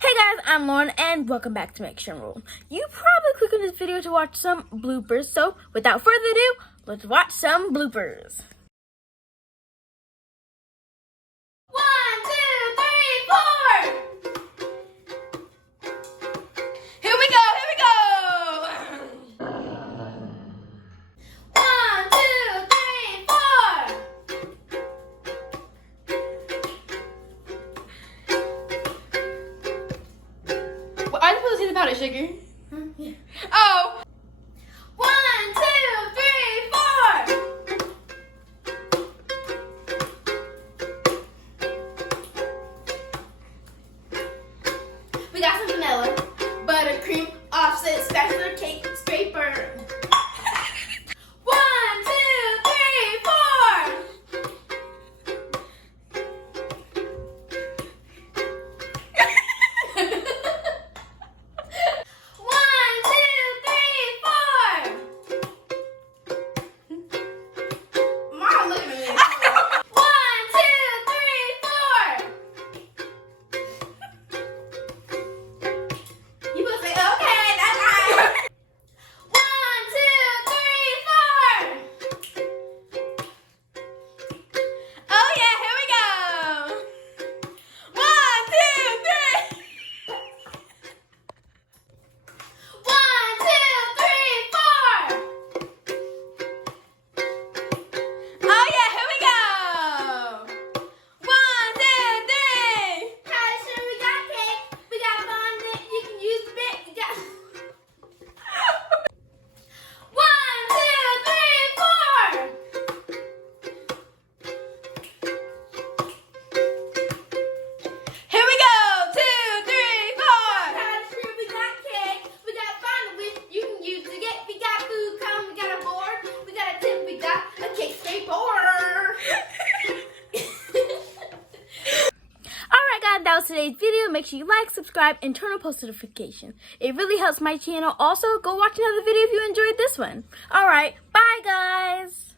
Hey guys, I'm Lauren and welcome back to Make Sure and Roll. You probably clicked on this video to watch some bloopers, so without further ado, let's watch some bloopers. 1, 2, 3, 4! Here we go, here we go! 1, 2, 3, 4! Are you supposed to see the powdered sugar? Yeah. Oh! 1, 2, 3, 4! We got some vanilla, buttercream, offset, spatula, cake, scraper. 1, 2, 3, 4! 1, 2, 3, 4! Mom, look at me. 1, 2, 3, 4! You supposed to say, okay, that's right. 1, 2, 3, 4! Oh yeah, here we go. 1, 2, 3. 1, 2, 3, 4! Oh yeah, here we go. 1, 2, 3. Powdered sugar, we got cake, we got fondant, you can use the bit, we got. 1, 2, 3, 4. Here we go. 2, 3, 4. Powdered sugar, we got cake, we got fondant, you can use the get, we got food cone, we got a board, we got a tip, we got a cake scraper. Alright guys, that was today's video. Make sure you like, subscribe, and turn on post notifications. It really helps my channel. Also, go watch another video if you enjoyed this one. Alright, bye guys!